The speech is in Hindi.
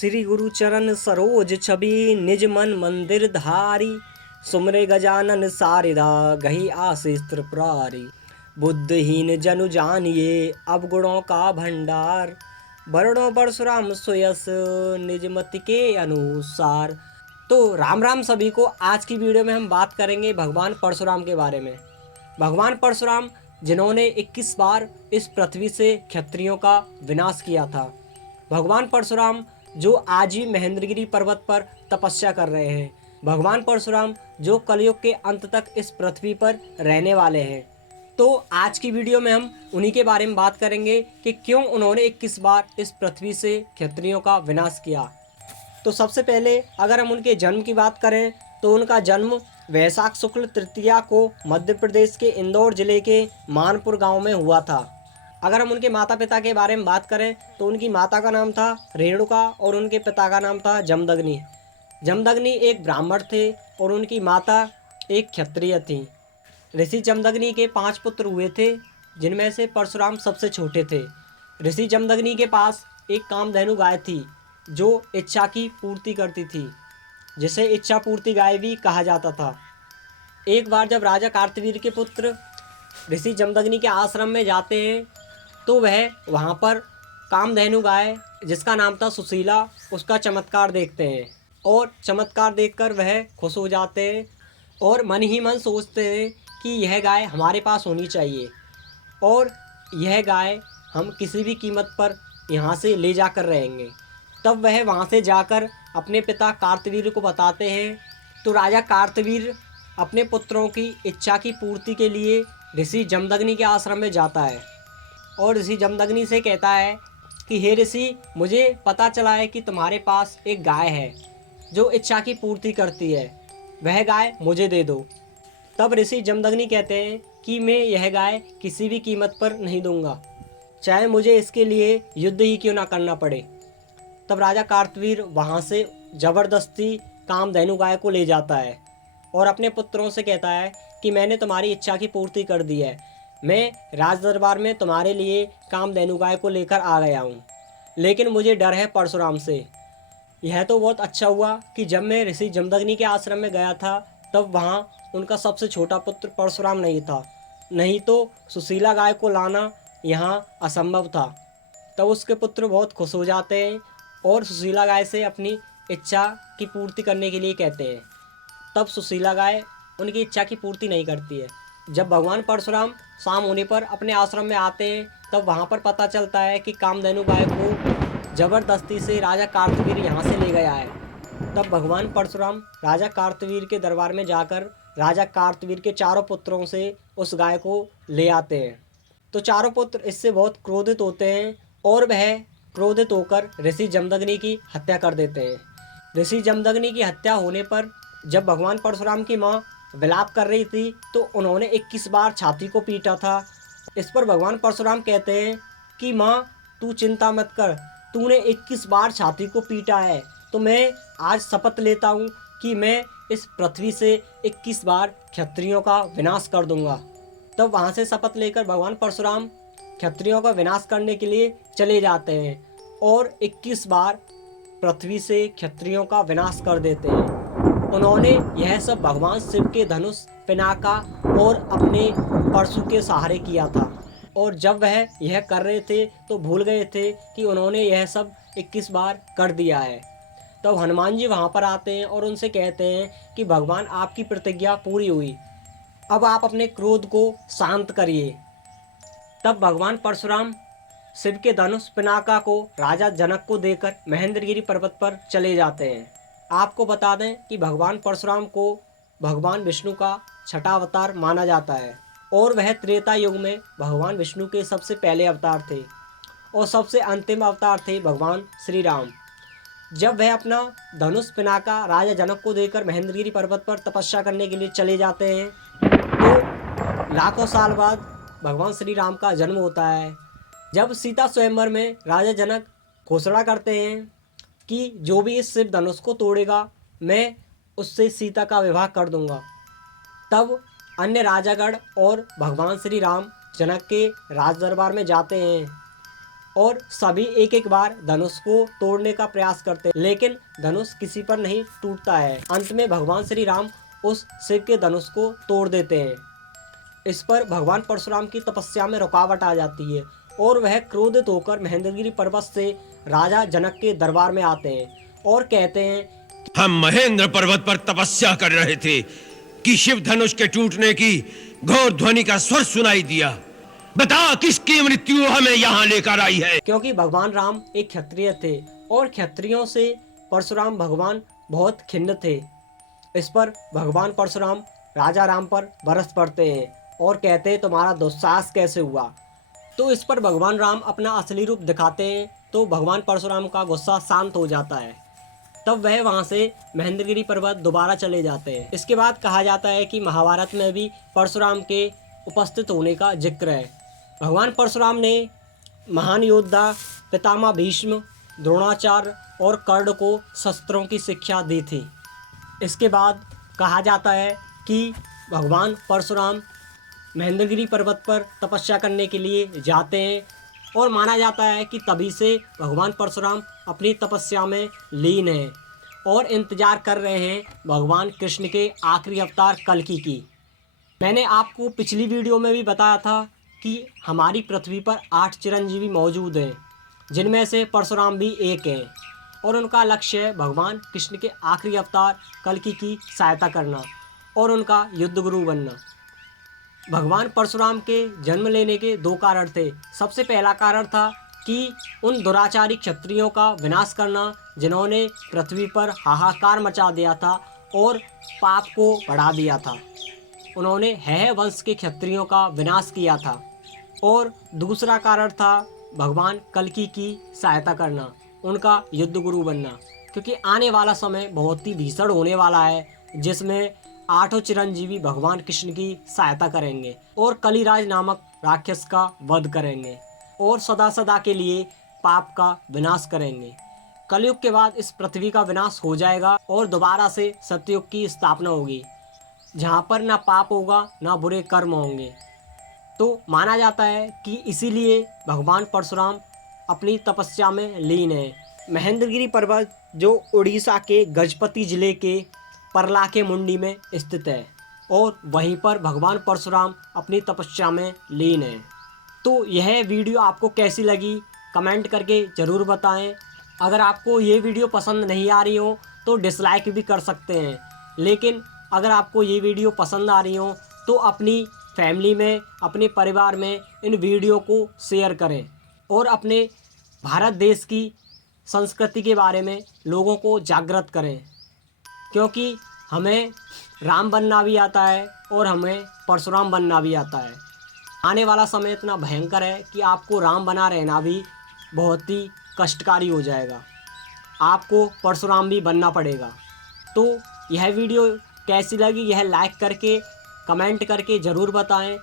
श्री गुरु चरण सरोज छवि निज मन मंदिर धारी। सुमरे गजानन सारिदा गही आशीष त्रिपुरारी। बुद्धहीन जनु जानिए अब गुणों का भंडार। वर्णों परशुराम सुयस निज मति के अनुसार। तो राम राम सभी को। आज की वीडियो में हम बात करेंगे भगवान परशुराम के बारे में। भगवान परशुराम जिन्होंने 21 बार इस पृथ्वी से क्षत्रियों का विनाश किया था। भगवान परशुराम जो आज भी महेंद्रगिरी पर्वत पर तपस्या कर रहे हैं। भगवान परशुराम जो कलयुग के अंत तक इस पृथ्वी पर रहने वाले हैं। तो आज की वीडियो में हम उन्हीं के बारे में बात करेंगे कि क्यों उन्होंने 21 बार इस पृथ्वी से क्षत्रियों का विनाश किया। तो सबसे पहले अगर हम उनके जन्म की बात करें तो उनका जन्म वैशाख शुक्ल तृतीया को मध्य प्रदेश के इंदौर जिले के मानपुर गांव में हुआ था। अगर हम उनके माता पिता के बारे में बात करें तो उनकी माता का नाम था रेणुका और उनके पिता का नाम था जमदग्नि। जमदग्नि एक ब्राह्मण थे और उनकी माता एक क्षत्रिय थी। ऋषि जमदग्नि के 5 पुत्र हुए थे, जिनमें से परशुराम सबसे छोटे थे। ऋषि जमदग्नि के पास एक कामधेनु गाय थी जो इच्छा की पूर्ति करती थी, जिसे इच्छा पूर्ति गाय भी कहा जाता था। एक बार जब राजा कार्तवीर के पुत्र ऋषि जमदग्नि के आश्रम में जाते हैं तो वह वहाँ पर कामधेनु गाय जिसका नाम था सुशीला उसका चमत्कार देखते हैं और चमत्कार देखकर वह खुश हो जाते हैं और मन ही मन सोचते हैं कि यह गाय हमारे पास होनी चाहिए और यह गाय हम किसी भी कीमत पर यहाँ से ले जाकर रहेंगे। तब वह वहाँ से जाकर अपने पिता कार्तवीर को बताते हैं। तो राजा कार्तवीर अपने पुत्रों की इच्छा की पूर्ति के लिए ऋषि जमदग्नि के आश्रम में जाता है और ऋषि जमदग्नि से कहता है कि हे ऋषि, मुझे पता चला है कि तुम्हारे पास एक गाय है जो इच्छा की पूर्ति करती है, वह गाय मुझे दे दो। तब ऋषि जमदग्नि कहते हैं कि मैं यह गाय किसी भी कीमत पर नहीं दूंगा, चाहे मुझे इसके लिए युद्ध ही क्यों ना करना पड़े। तब राजा कार्तवीर वहाँ से ज़बरदस्ती कामधेनु गाय को ले जाता है और अपने पुत्रों से कहता है कि मैंने तुम्हारी इच्छा की पूर्ति कर दी है, मैं राज दरबार में तुम्हारे लिए कामधेनु गाय को लेकर आ गया हूँ, लेकिन मुझे डर है परशुराम से। यह तो बहुत अच्छा हुआ कि जब मैं ऋषि जमदग्नि के आश्रम में गया था तब वहाँ उनका सबसे छोटा पुत्र परशुराम नहीं था, नहीं तो सुशीला गाय को लाना यहाँ असंभव था। तब उसके पुत्र बहुत खुश हो जाते हैं और सुशीला गाय से अपनी इच्छा की पूर्ति करने के लिए कहते हैं। तब सुशीला गाय उनकी इच्छा की पूर्ति नहीं करती है। जब भगवान परशुराम शाम होने पर अपने आश्रम में आते हैं तब वहाँ पर पता चलता है कि कामधेनु गाय को ज़बरदस्ती से राजा कार्तवीर यहाँ से ले गया है। तब भगवान परशुराम राजा कार्तवीर के दरबार में जाकर राजा कार्तवीर के चारों पुत्रों से उस गाय को ले आते हैं। तो चारों पुत्र इससे बहुत क्रोधित होते हैं और वह क्रोधित होकर ऋषि जमदग्नि की हत्या कर देते हैं। ऋषि जमदग्नि की हत्या होने पर जब भगवान परशुराम की माँ विलाप कर रही थी तो उन्होंने 21 बार छाती को पीटा था। इस पर भगवान परशुराम कहते हैं कि माँ, तू चिंता मत कर, तूने 21 बार छाती को पीटा है तो मैं आज शपथ लेता हूँ कि मैं इस पृथ्वी से 21 बार क्षत्रियों का विनाश कर दूंगा। तब वहाँ से शपथ लेकर भगवान परशुराम क्षत्रियों का विनाश करने के लिए चले जाते हैं और 21 बार पृथ्वी से क्षत्रियों का विनाश कर देते हैं। उन्होंने यह सब भगवान शिव के धनुष, पिनाका और अपने परशु के सहारे किया था और जब वह यह कर रहे थे तो भूल गए थे कि उन्होंने यह सब 21 बार कर दिया है। तब हनुमान जी वहाँ पर आते हैं और उनसे कहते हैं कि भगवान, आपकी प्रतिज्ञा पूरी हुई, अब आप अपने क्रोध को शांत करिए। तब भगवान परशुराम शिव के धनुष पिनाका को राजा जनक को देकर महेंद्रगिरी पर्वत पर चले जाते हैं। आपको बता दें कि भगवान परशुराम को भगवान विष्णु का छठा अवतार माना जाता है और वह त्रेता युग में भगवान विष्णु के सबसे पहले अवतार थे और सबसे अंतिम अवतार थे भगवान श्री राम। जब वह अपना धनुष पिनाका राजा जनक को देकर महेंद्रगिरी पर्वत पर तपस्या करने के लिए चले जाते हैं तो लाखों साल बाद भगवान श्री राम का जन्म होता है। जब सीता स्वयंवर में राजा जनक घोषणा करते हैं कि जो भी इस शिव धनुष को तोड़ेगा मैं उससे सीता का विवाह कर दूंगा, तब अन्य राजागण और भगवान श्री राम जनक के राज दरबार में जाते हैं और सभी एक एक बार धनुष को तोड़ने का प्रयास करते हैं, लेकिन धनुष किसी पर नहीं टूटता है। अंत में भगवान श्री राम उस शिव के धनुष को तोड़ देते हैं। इस पर भगवान परशुराम की तपस्या में रुकावट आ जाती है और वह क्रोधित होकर महेंद्रगिरी पर्वत से राजा जनक के दरबार में आते हैं और कहते हैं, हम महेंद्र पर्वत पर तपस्या कर रहे थे कि शिव धनुष के टूटने की घोर ध्वनि का स्वर सुनाई दिया। बता किसकी मृत्यु हमें यहाँ लेकर आई है। क्योंकि भगवान राम एक क्षत्रिय थे और क्षत्रियों से परशुराम भगवान बहुत खिन्न थे। इस पर भगवान परशुराम राजा राम पर बरस पड़ते हैं और कहते हैं, तुम्हारा दुस्साहस कैसे हुआ। तो इस पर भगवान राम अपना असली रूप दिखाते हैं तो भगवान परशुराम का गुस्सा शांत हो जाता है। तब वह वहाँ से महेंद्रगिरी पर्वत दोबारा चले जाते हैं। इसके बाद कहा जाता है कि महाभारत में भी परशुराम के उपस्थित होने का जिक्र है। भगवान परशुराम ने महान योद्धा पितामह भीष्म, द्रोणाचार्य और कर्ण को शस्त्रों की शिक्षा दी थी। इसके बाद कहा जाता है कि भगवान परशुराम महेंद्रगिरी पर्वत पर तपस्या करने के लिए जाते हैं और माना जाता है कि तभी से भगवान परशुराम अपनी तपस्या में लीन हैं और इंतजार कर रहे हैं भगवान कृष्ण के आखिरी अवतार कल्कि की। मैंने आपको पिछली वीडियो में भी बताया था कि हमारी पृथ्वी पर 8 चिरंजीवी मौजूद हैं, जिनमें से परशुराम भी एक हैं और उनका लक्ष्य है भगवान कृष्ण के आखिरी अवतार कल्कि की सहायता करना और उनका युद्ध गुरु बनना। भगवान परशुराम के जन्म लेने के 2 कारण थे। सबसे पहला कारण था कि उन दुराचारी क्षत्रियों का विनाश करना जिन्होंने पृथ्वी पर हाहाकार मचा दिया था और पाप को बढ़ा दिया था। उन्होंने हैह वंश के क्षत्रियों का विनाश किया था। और दूसरा कारण था भगवान कल्कि की सहायता करना, उनका युद्ध गुरु बनना, क्योंकि आने वाला समय बहुत ही भीषण होने वाला है जिसमें 8 चिरंजीवी भगवान कृष्ण की सहायता करेंगे और कलिराज नामक राक्षस का वध करेंगे और सदा सदा के लिए पाप का विनाश करेंगे। कलयुग के बाद इस पृथ्वी का विनाश हो जाएगा और दोबारा से सतयुग की स्थापना होगी, जहाँ पर ना पाप होगा ना बुरे कर्म होंगे। तो माना जाता है कि इसीलिए भगवान परशुराम अपनी तपस्या में लीन है। महेंद्रगिरी पर्वत जो उड़ीसा के गजपति जिले के परलाखे मुंडी में स्थित है और वहीं पर भगवान परशुराम अपनी तपस्या में लीन है। तो यह वीडियो आपको कैसी लगी कमेंट करके ज़रूर बताएं। अगर आपको ये वीडियो पसंद नहीं आ रही हो तो डिसलाइक भी कर सकते हैं, लेकिन अगर आपको ये वीडियो पसंद आ रही हो तो अपनी फैमिली में, अपने परिवार में इन वीडियो को शेयर करें और अपने भारत देश की संस्कृति के बारे में लोगों को जागृत करें, क्योंकि हमें राम बनना भी आता है और हमें परशुराम बनना भी आता है। आने वाला समय इतना भयंकर है कि आपको राम बना रहना भी बहुत ही कष्टकारी हो जाएगा, आपको परशुराम भी बनना पड़ेगा। तो यह वीडियो कैसी लगी यह लाइक करके कमेंट करके ज़रूर बताएं।